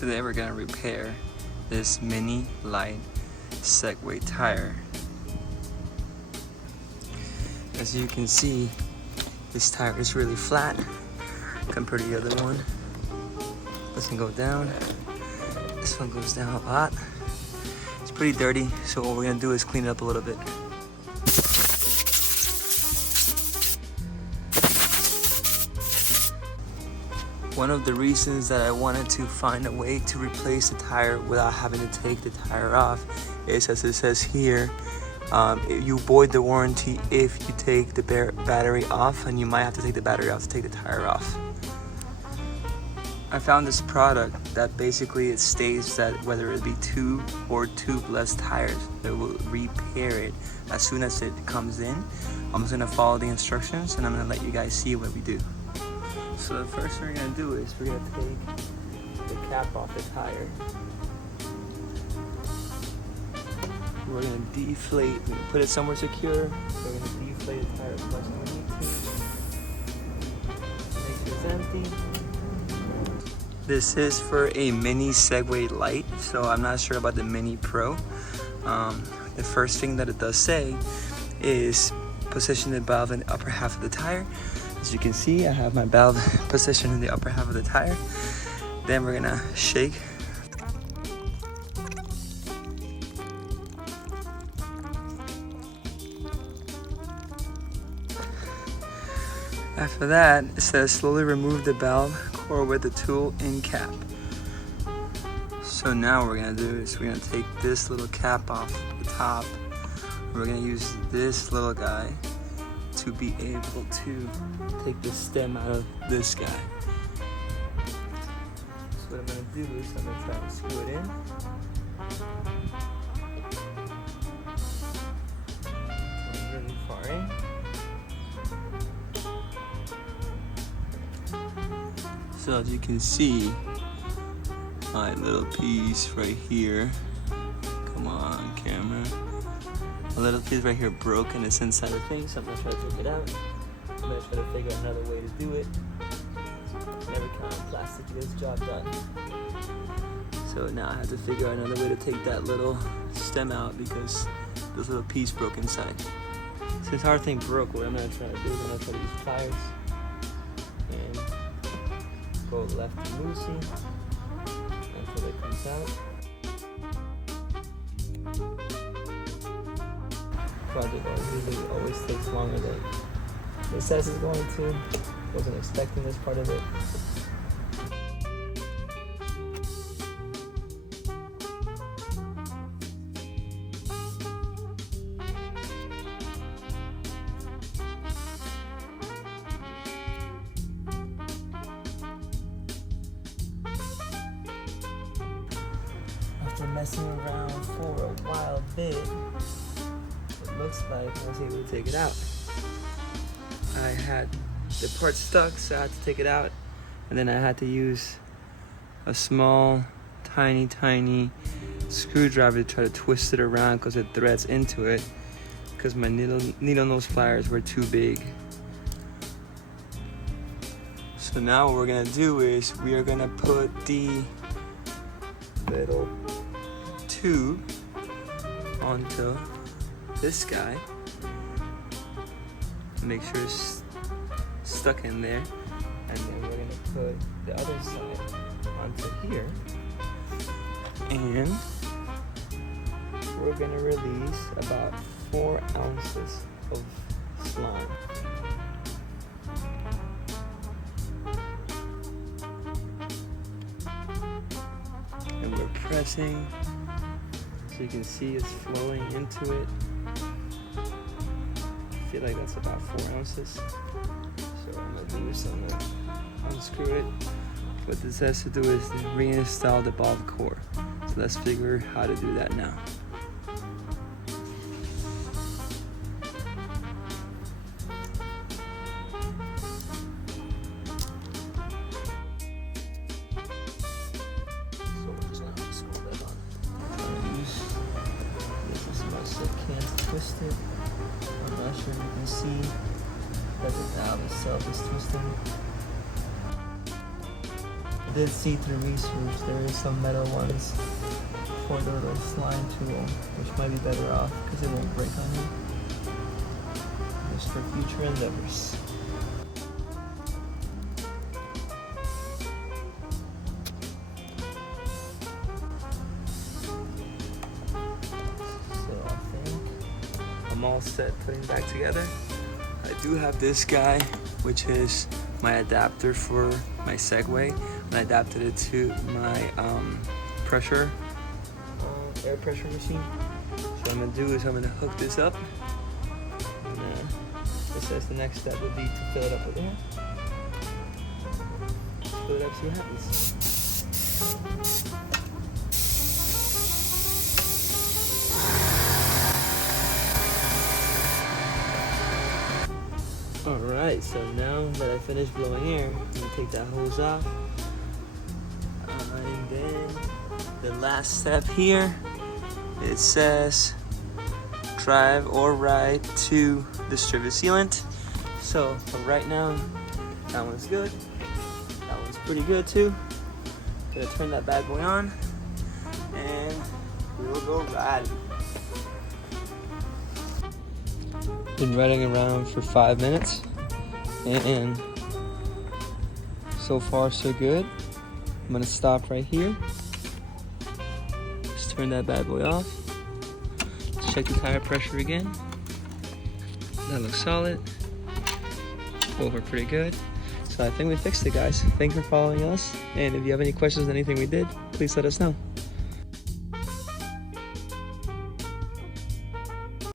Today we're gonna repair this miniLITE Segway tire. As you can see, this tire is really flat compared to the other one. Doesn't go down. This one goes down a lot. It's pretty dirty, so what we're gonna do is clean it up a little bit. One of the reasons that I wanted to find a way to replace the tire without having to take the tire off is, as it says here, you void the warranty if you take the battery off, and you might have to take the battery off to take the tire off. I found this product that basically it states that whether it be tube or tubeless tires, it will repair it as soon as it comes in. I'm just gonna follow the instructions and I'm gonna let you guys see what we do. So the first thing we're gonna do is we're gonna take the cap off the tire. We're gonna deflate, we're gonna put it somewhere secure. We're gonna deflate the tire as much as we need to. Make sure it's empty. This is for a mini Segway Lite, so I'm not sure about the Mini Pro. The first thing that it does say is position the valve in the upper half of the tire. As you can see, I have my valve positioned in the upper half of the tire. Then we're gonna shake. After that, it says slowly remove the valve core with the tool in cap. So now what we're gonna do is we're gonna take this little cap off the top. We're gonna use this little guy to be able to take the stem out of this guy. So what I'm gonna do is I'm gonna try to screw it in. Really far in. So as you can see, my little piece right here, come on camera, a little piece right here broke and it's inside the thing, so I'm gonna try to take it out. I'm gonna try to figure out another way to do it. Never count on plastic to get this job done. So now I have to figure out another way to take that little stem out because this little piece broke inside. Since our thing broke, what I'm gonna try to do is I'm gonna try to use pliers and go left loosey until it comes out. Project usually always takes longer than it says it's going to. Wasn't expecting this part of it. After messing around for a while bit, it looks like I was able to take it out. I had the part stuck, so I had to take it out, and then I had to use a small, tiny screwdriver to try to twist it around because it threads into it, because my needle nose pliers were too big. So now what we're gonna do is we are gonna put the little tube onto this guy. Make sure it's stuck in there, and then we're gonna put the other side onto here, and we're gonna release about 4 ounces of slime. And we're pressing, so you can see it's flowing into it. I feel like that's about 4 ounces. So what I'm gonna do is I'm gonna unscrew it. What this has to do is reinstall the valve core. So let's figure how to do that now. So we're just gonna screw that on. Use this as much as I can to twist it. I'm not sure if you can see that the valve itself is twisting. did see through these screws. There is some metal ones for the little slime tool, which might be better off because it won't break on you. Just for future endeavors. So I think I'm all set putting back together. I do have this guy, which is my adapter for my Segway, and I adapted it to my air pressure machine. So what I'm gonna do is I'm gonna hook this up. And it says the next step would be to fill it up with air. Fill it up, see what happens. Alright, so now that I finished blowing air, I'm gonna take that hose off. And then the last step here, it says drive or ride to distribute sealant. So for right now, that one's good. That one's pretty good too. Gonna turn that bad boy on and we will go ride. Been riding around for 5 minutes and so far so good. I'm gonna stop right here. Just turn that bad boy off. Let's check the tire pressure again. That looks solid. Over pretty good. So I think we fixed it, guys. Thanks for following us. And if you have any questions on anything we did, please let us know.